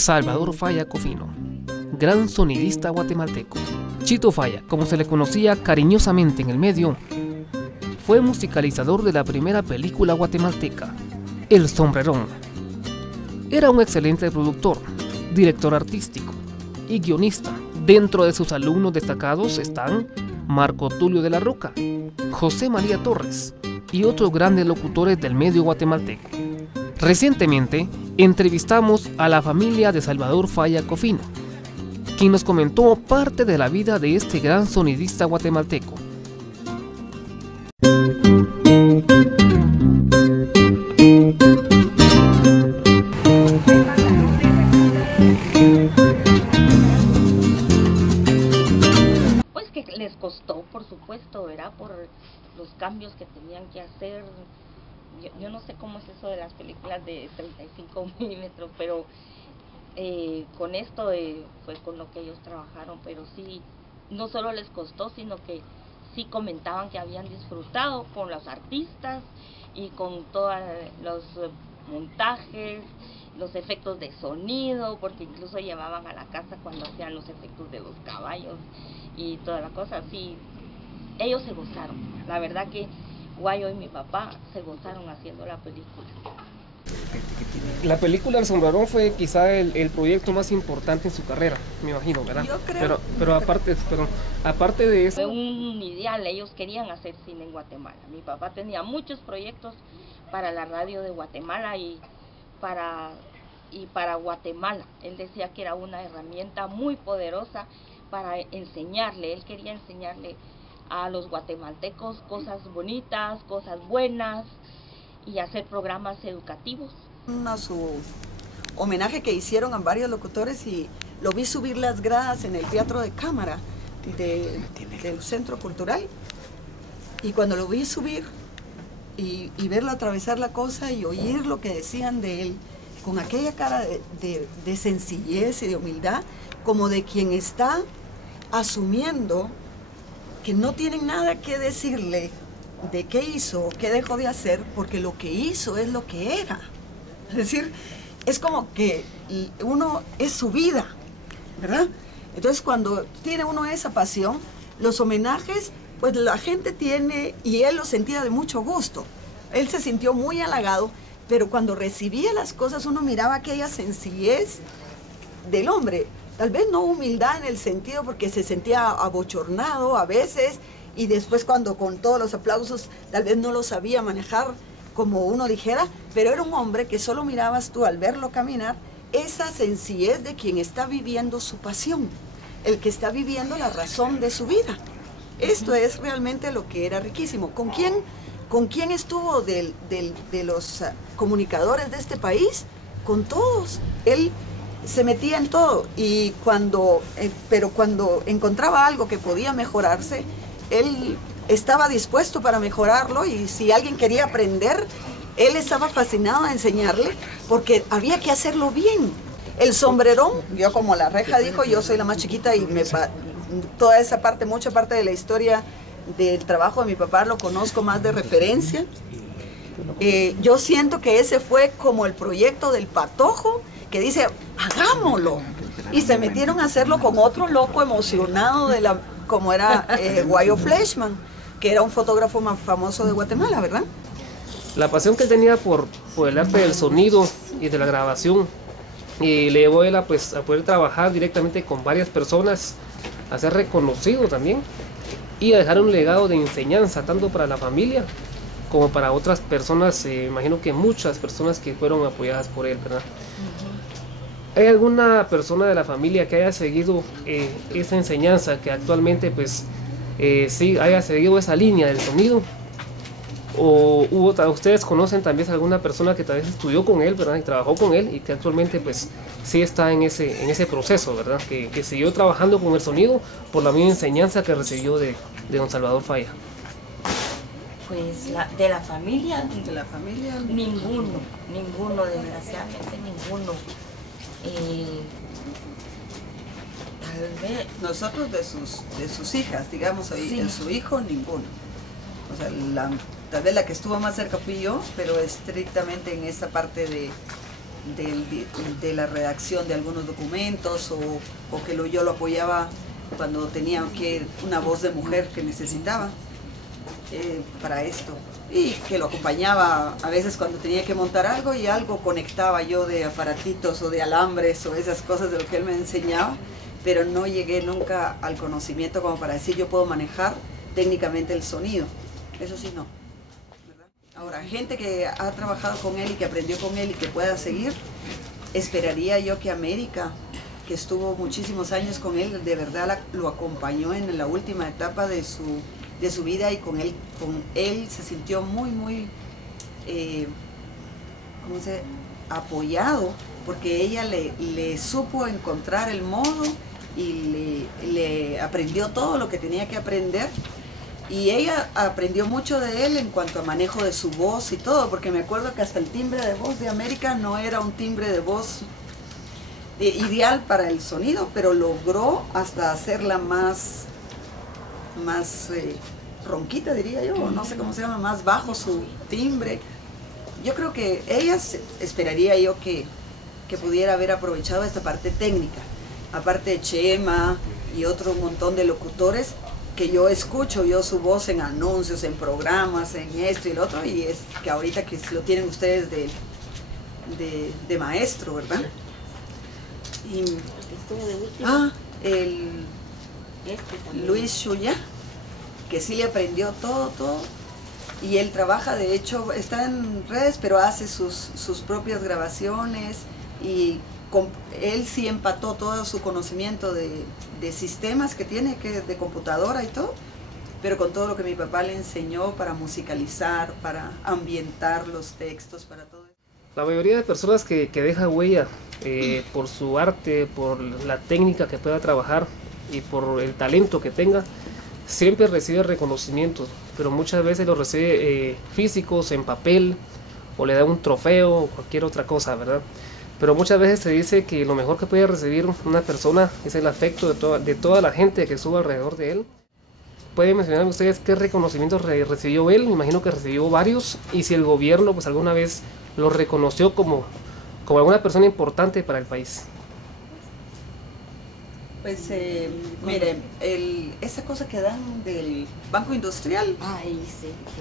Salvador Falla Cofino, gran sonidista guatemalteco. Chito Falla, como se le conocía cariñosamente en el medio, fue musicalizador de la primera película guatemalteca, El Sombrerón. Era un excelente productor, director artístico y guionista. Dentro de sus alumnos destacados están Marco Tulio de la Roca, José María Torres y otros grandes locutores del medio guatemalteco. Recientemente entrevistamos a la familia de Salvador Falla Cofino, quien nos comentó parte de la vida de este gran sonidista guatemalteco. Pues que les costó, por supuesto, ¿verdad? Por los cambios que tenían que hacer. Yo no sé cómo es eso de las películas de 35 milímetros, pero con esto fue con lo que ellos trabajaron, pero sí, no solo les costó, sino que sí comentaban que habían disfrutado con los artistas y con todos los montajes, los efectos de sonido, porque incluso llevaban a la casa cuando hacían los efectos de los caballos y toda la cosa. Así, ellos se gozaron, la verdad que Guayo y mi papá se gozaron haciendo la película. La película El Sombrerón fue quizá el proyecto más importante en su carrera, me imagino, ¿verdad? Yo creo. Pero aparte de eso... Fue un ideal, ellos querían hacer cine en Guatemala. Mi papá tenía muchos proyectos para la radio de Guatemala y para Guatemala. Él decía que era una herramienta muy poderosa para enseñarle. Él quería enseñarle a los guatemaltecos cosas bonitas, cosas buenas y hacer programas educativos. Su homenaje que hicieron a varios locutores y lo vi subir las gradas en el Teatro de Cámara del Centro Cultural, y cuando lo vi subir y verlo atravesar la cosa y oír lo que decían de él, con aquella cara de sencillez y de humildad, como de quien está asumiendo que no tienen nada que decirle de qué hizo o qué dejó de hacer, porque lo que hizo es lo que era. Es decir, es como que uno es su vida, ¿verdad? Entonces, cuando tiene uno esa pasión, los homenajes, pues la gente tiene, y él lo sentía de mucho gusto. Él se sintió muy halagado, pero cuando recibía las cosas uno miraba aquella sencillez del hombre. Tal vez no humildad en el sentido porque se sentía abochornado a veces, y después cuando con todos los aplausos tal vez no lo sabía manejar como uno dijera, pero era un hombre que solo mirabas tú al verlo caminar esa sencillez de quien está viviendo su pasión, el que está viviendo la razón de su vida. Esto es realmente lo que era riquísimo. ¿Con quién estuvo de los comunicadores de este país? Con todos. Él se metía en todo, y pero cuando encontraba algo que podía mejorarse, él estaba dispuesto para mejorarlo, y si alguien quería aprender, él estaba fascinado a enseñarle, porque había que hacerlo bien. El Sombrerón, yo como la Reja dijo, yo soy la más chiquita y toda esa parte, mucha parte de la historia del trabajo de mi papá lo conozco más de referencia. Yo siento que ese fue como el proyecto del Patojo, que dice, hagámoslo. Y se metieron a hacerlo con otro loco emocionado como era Guayo Fleischmann, que era un fotógrafo más famoso de Guatemala, ¿verdad? La pasión que él tenía por el arte del sonido y de la grabación le llevó a él a poder trabajar directamente con varias personas, a ser reconocido también y a dejar un legado de enseñanza tanto para la familia como para otras personas. Imagino que muchas personas que fueron apoyadas por él, ¿verdad? ¿Hay alguna persona de la familia que haya seguido esa enseñanza, que actualmente pues sí haya seguido esa línea del sonido? ¿O ustedes conocen también alguna persona que tal vez estudió con él, ¿verdad? Y trabajó con él y que actualmente pues sí está en ese proceso, ¿verdad? Que siguió trabajando con el sonido por la misma enseñanza que recibió de don Salvador Falla. Pues de la familia, ninguno, desgraciadamente ninguno. Tal vez nosotros de sus hijas, digamos, sí. De su hijo ninguno. O sea, tal vez la que estuvo más cerca fui yo, pero estrictamente en esa parte de la redacción de algunos documentos o que yo lo apoyaba cuando tenía una voz de mujer que necesitaba para esto. Y que lo acompañaba a veces cuando tenía que montar algo y algo conectaba yo de aparatitos o de alambres o esas cosas de lo que él me enseñaba, pero no llegué nunca al conocimiento como para decir yo puedo manejar técnicamente el sonido. Eso sí no. ¿Verdad? Ahora, gente que ha trabajado con él y que aprendió con él y que pueda seguir, esperaría yo que América, que estuvo muchísimos años con él, de verdad lo acompañó en la última etapa de su vida y con él se sintió muy apoyado, porque ella le supo encontrar el modo y le aprendió todo lo que tenía que aprender, y ella aprendió mucho de él en cuanto a manejo de su voz y todo, porque me acuerdo que hasta el timbre de voz de América no era un timbre de voz ideal para el sonido, pero logró hasta hacerla más ronquita, diría yo, no sé cómo se llama, más bajo su timbre. Yo creo que ella esperaría yo que pudiera haber aprovechado esta parte técnica, aparte de Chema y otro montón de locutores que yo escucho su voz en anuncios, en programas, en esto y lo otro, y es que ahorita que lo tienen ustedes de maestro, ¿verdad? Y, Luis Shuya, que sí le aprendió todo, y él trabaja, de hecho, está en redes, pero hace sus propias grabaciones, y él sí empató todo su conocimiento de sistemas que tiene, de computadora y todo, pero con todo lo que mi papá le enseñó para musicalizar, para ambientar los textos, para todo eso. La mayoría de personas que deja huella por su arte, por la técnica que pueda trabajar y por el talento que tenga, siempre recibe reconocimientos, pero muchas veces lo recibe físicos, en papel, o le da un trofeo o cualquier otra cosa, ¿verdad? Pero muchas veces se dice que lo mejor que puede recibir una persona es el afecto de toda la gente que estuvo alrededor de él. ¿Pueden mencionar ustedes qué reconocimientos recibió él? Me imagino que recibió varios, y si el gobierno pues alguna vez lo reconoció como alguna persona importante para el país. Pues miren, esa cosa que dan del Banco Industrial,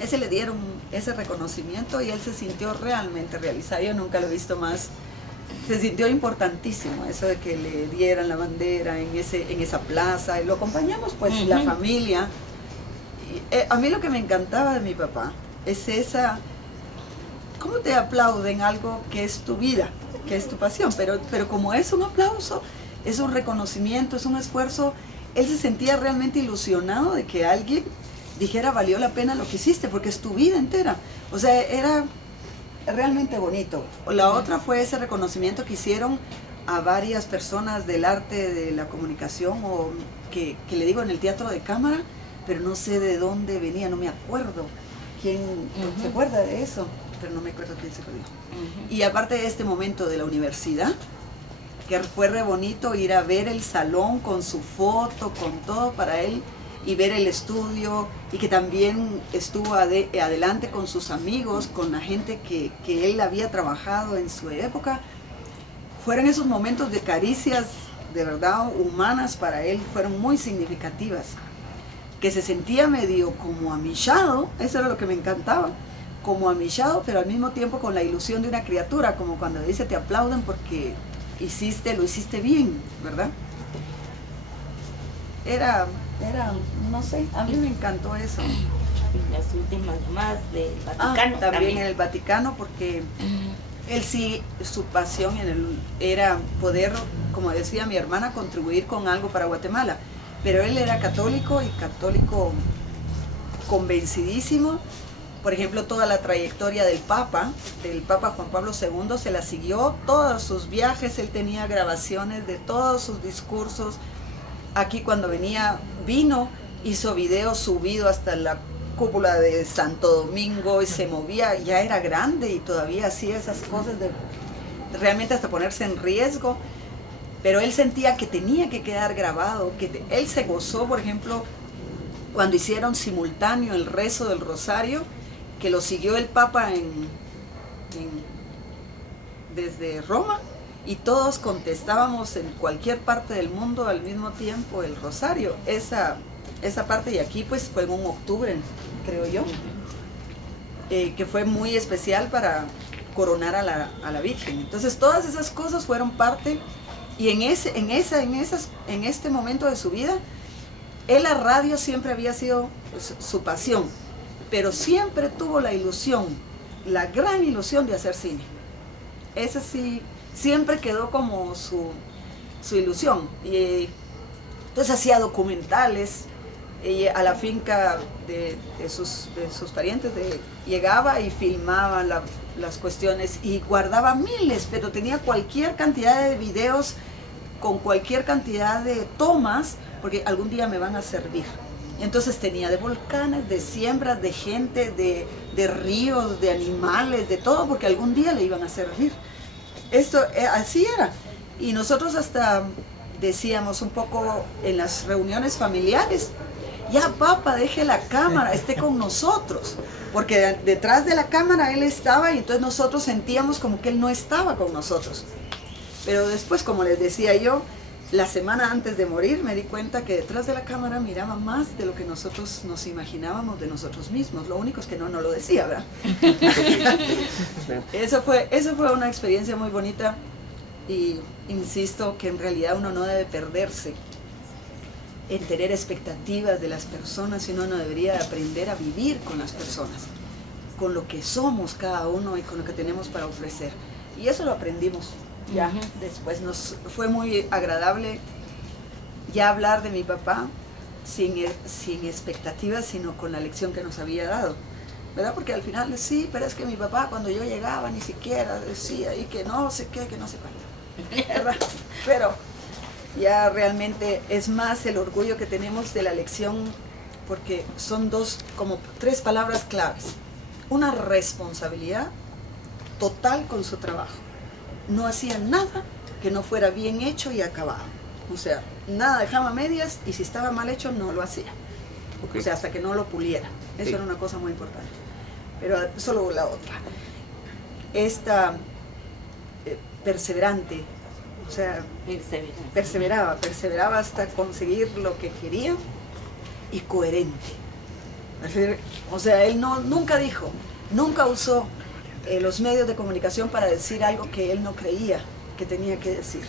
ese le dieron ese reconocimiento y él se sintió realmente realizado. Yo nunca lo he visto más. Se sintió importantísimo eso de que le dieran la bandera en esa plaza, y lo acompañamos pues la familia. Y, a mí lo que me encantaba de mi papá es cómo te aplauden algo que es tu vida, que es tu pasión, pero como es un aplauso, es un reconocimiento, es un esfuerzo, él se sentía realmente ilusionado de que alguien dijera valió la pena lo que hiciste, porque es tu vida entera. O sea, era realmente bonito. La otra fue ese reconocimiento que hicieron a varias personas del arte de la comunicación, o que le digo en el teatro de cámara, pero no sé de dónde venía, no me acuerdo quién se acuerda de eso, pero no me acuerdo quién se acuerda. Y aparte de este momento de la universidad, que fue re bonito ir a ver el salón con su foto, con todo para él, y ver el estudio, y que también estuvo adelante con sus amigos, con la gente que él había trabajado en su época. Fueron esos momentos de caricias de verdad humanas para él, fueron muy significativas, que se sentía medio como amillado, eso era lo que me encantaba, como amillado, pero al mismo tiempo con la ilusión de una criatura, como cuando dice te aplauden porque lo hiciste bien, ¿verdad? Era, no sé, a mí me encantó eso. Y las últimas más del Vaticano. También en el Vaticano, porque él sí, su pasión era poder, como decía mi hermana, contribuir con algo para Guatemala. Pero él era católico, y católico convencidísimo. Por ejemplo, toda la trayectoria del Papa Juan Pablo II, se la siguió, todos sus viajes, él tenía grabaciones de todos sus discursos. Aquí cuando vino, hizo videos subido hasta la cúpula de Santo Domingo y se movía, ya era grande y todavía hacía esas cosas de realmente hasta ponerse en riesgo, pero él sentía que tenía que quedar grabado, que él se gozó, por ejemplo, cuando hicieron simultáneo el rezo del rosario, que lo siguió el Papa desde Roma y todos contestábamos en cualquier parte del mundo al mismo tiempo el rosario. Esa parte, y aquí pues fue en un octubre, creo yo, que fue muy especial para coronar a la Virgen. Entonces todas esas cosas fueron parte, y en este momento de su vida, él, la radio siempre había sido su pasión, pero siempre tuvo la ilusión, la gran ilusión de hacer cine. Ese sí, siempre quedó como su ilusión. Y entonces hacía documentales, y a la finca de sus parientes llegaba y filmaba las cuestiones y guardaba miles, pero tenía cualquier cantidad de videos con cualquier cantidad de tomas, porque algún día me van a servir. Entonces tenía de volcanes, de siembras, de gente, de ríos, de animales, de todo, porque algún día le iban a servir. Esto así era. Y nosotros hasta decíamos un poco en las reuniones familiares, ya papá, deje la cámara, esté con nosotros, porque detrás de la cámara él estaba y entonces nosotros sentíamos como que él no estaba con nosotros. Pero después, como les decía yo, la semana antes de morir me di cuenta que detrás de la cámara miraba más de lo que nosotros nos imaginábamos de nosotros mismos. Lo único es que no lo decía, ¿verdad? Eso fue una experiencia muy bonita, y insisto que en realidad uno no debe perderse en tener expectativas de las personas, sino uno debería aprender a vivir con las personas, con lo que somos cada uno y con lo que tenemos para ofrecer. Y eso lo aprendimos. Ya, después nos fue muy agradable ya hablar de mi papá sin expectativas, sino con la lección que nos había dado, ¿verdad? Porque al final, sí, pero es que mi papá cuando yo llegaba ni siquiera decía, y que no sé qué, que no sé cuánto, ¿verdad? Pero ya realmente es más el orgullo que tenemos de la lección, porque son como 3 palabras claves. Una responsabilidad total con su trabajo. No hacía nada que no fuera bien hecho y acabado. O sea, nada dejaba a medias, y si estaba mal hecho no lo hacía. Okay. O sea, hasta que no lo puliera. Eso sí. Era una cosa muy importante. Pero solo la otra. Perseverante. O sea, perseveraba hasta conseguir lo que quería, y coherente. O sea, él nunca usó los medios de comunicación para decir algo que él no creía que tenía que decir,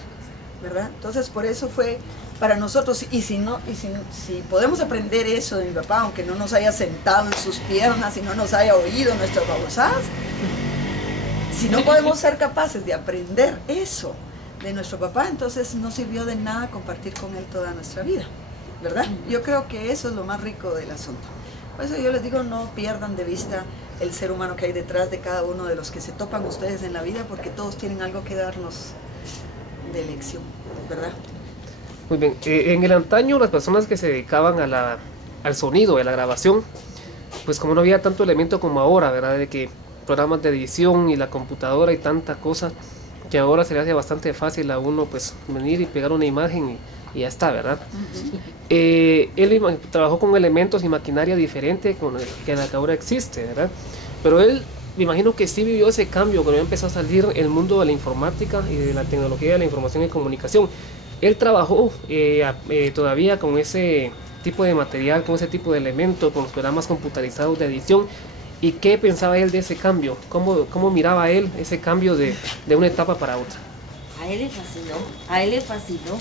¿verdad? Entonces por eso fue para nosotros, y si podemos aprender eso de mi papá, aunque no nos haya sentado en sus piernas y no nos haya oído nuestras babosadas, si no podemos ser capaces de aprender eso de nuestro papá, entonces no sirvió de nada compartir con él toda nuestra vida, ¿verdad? Yo creo que eso es lo más rico del asunto. Por eso yo les digo, no pierdan de vista el ser humano que hay detrás de cada uno de los que se topan ustedes en la vida, porque todos tienen algo que darnos de lección, ¿verdad? Muy bien. En el antaño, las personas que se dedicaban al sonido, a la grabación, pues como no había tanto elemento como ahora, ¿verdad? De que programas de edición y la computadora y tanta cosa, que ahora se le hace bastante fácil a uno pues venir y pegar una imagen y ya está, ¿verdad? Él trabajó con elementos y maquinaria diferente con el que ahora existe, ¿verdad? Pero él, me imagino que sí vivió ese cambio cuando empezó a salir el mundo de la informática y de la tecnología de la información y comunicación. Él trabajó todavía con ese tipo de material, con ese tipo de elementos, con los programas computarizados de edición. ¿Y qué pensaba él de ese cambio? ¿Cómo miraba él ese cambio de una etapa para otra? A él le fascinó,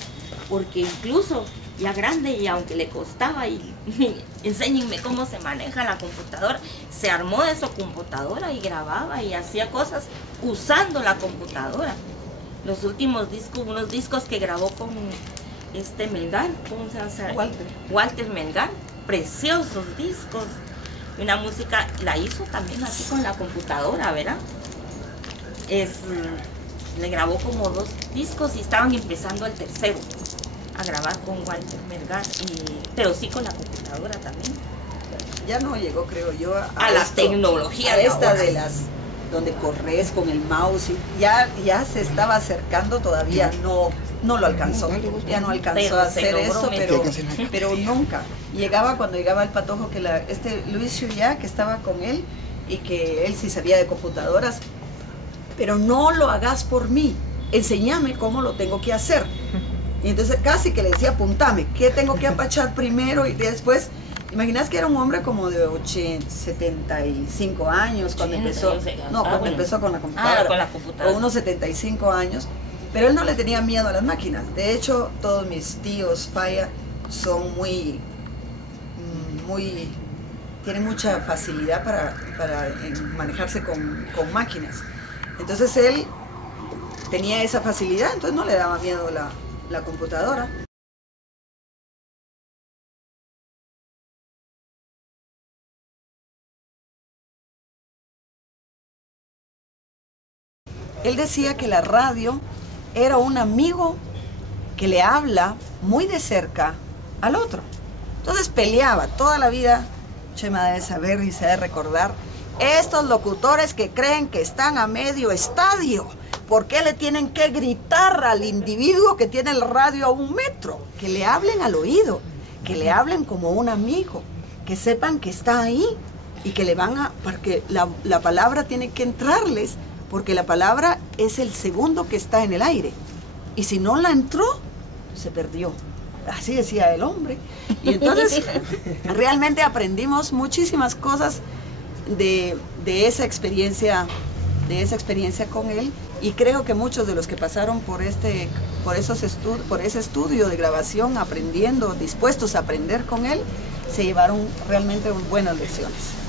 porque incluso ya grande, y aunque le costaba, y enséñenme cómo se maneja la computadora, se armó de su computadora y grababa y hacía cosas usando la computadora. Los últimos discos, unos discos que grabó con Melgar, ¿cómo se llama? Walter Melgar, preciosos discos. Una música la hizo también así con la computadora, ¿verdad? Le grabó como 2 discos y estaban empezando el tercero a grabar con Walter Melgar, pero sí con la computadora también. Ya no llegó, creo yo, a la tecnología de esta de las donde corres con el mouse, y ya se estaba acercando, todavía no lo alcanzó, ya no alcanzó a hacer eso, pero nunca. Llegaba cuando llegaba el patojo, que Luis Chuyá, que estaba con él, y que él sí sabía de computadoras, pero no lo hagas por mí, enséñame cómo lo tengo que hacer. Y entonces casi que le decía, apuntame, ¿qué tengo que apachar primero? Y después, imaginas que era un hombre como de 75 años cuando empezó, cuando empezó con la computadora, con la computadora. o unos 75 años, pero él no le tenía miedo a las máquinas. De hecho, todos mis tíos Falla son tienen mucha facilidad para manejarse con máquinas. Entonces él tenía esa facilidad, entonces no le daba miedo la computadora. Él decía que la radio era un amigo que le habla muy de cerca al otro. Entonces peleaba toda la vida. Chema debe saber y se debe recordar, estos locutores que creen que están a medio estadio, ¿por qué le tienen que gritar al individuo que tiene el radio a 1 metro? Que le hablen al oído, que le hablen como un amigo, que sepan que está ahí y que le van a, porque la palabra tiene que entrarles, porque la palabra es el segundo que está en el aire. Y si no la entró, se perdió. Así decía el hombre. Y entonces realmente aprendimos muchísimas cosas de esa experiencia con él, y creo que muchos de los que pasaron por ese estudio de grabación, aprendiendo, dispuestos a aprender con él, se llevaron realmente buenas lecciones.